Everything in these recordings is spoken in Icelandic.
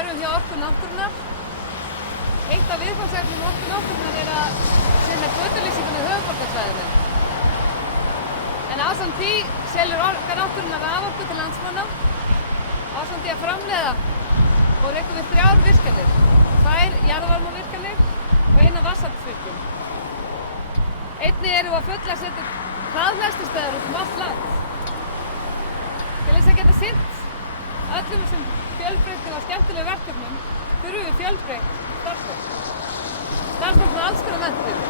störfum hjá Orku náttúrunnar. Eitt af viðfangsefnum Orku náttúrunnar er að sinna götulýsingunni á höfuðborgarsvæðinu. En ásamt því selur Orka náttúrunnar raforku til landsmanna. Ásamt því að framleiða og rekum við 3 virkjanir. 2 jarðvarmavirkjanir og 1 vatnsaflsvirkjun. Einnig erum við að fulla að setja hraðhleðslustöðvar út allt land. Til þess að geta sinnt öllum þessum fjölbreyttum og skemmtilegum verkefnum þurfum við fjölbreytt starfsfólk. Starfsfólk með alls konar menntun.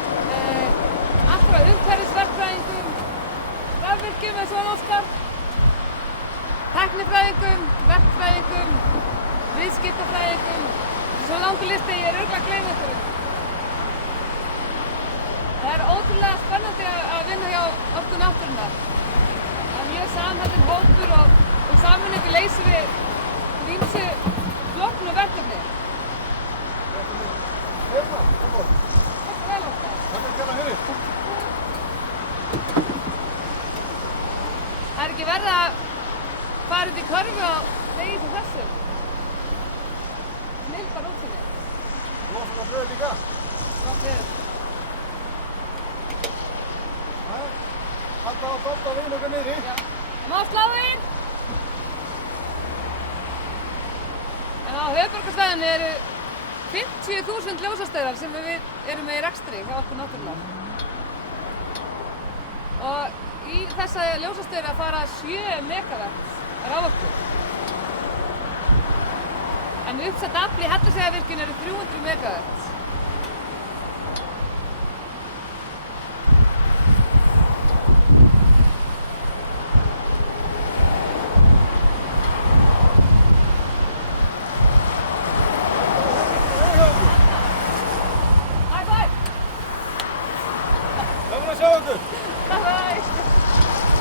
Allt frá umhverfisverkfræðingum, rafvirkjum eins og Óskar, tæknifræðingum, verkfræðingum, viðskiptafræðingum. Svo langur listi, ég er örugglega að gleyma einhverjum. Það er ótrúlega spennandi að vinna hjá Orku náttúrunnar. Það er mjög samheldinn hópur og sameiningu leysum við ýmsu flóknu verkefni. Hérna, komum. Takk vel Óskar. Takk fyrir fyrir. Það er ekki verið að fara út í körfu á degi sem þessum. Snilldar útsýni. Lofum að bröð líka. Gott veður. Halda á dolt á veginn okkar niðri. Já. Má sláðinn! En á höfuðborgarsvæðinu eru 50.000 ljósastaurar sem við erum með í rekstri hjá Orku náttúrunnar. Og í þessa ljósastaura fara 7 megavatt raforku. En uppsett afl í Hellisheiðarvirkjun eru 300 megavatt. Gaman að sjá ykkur.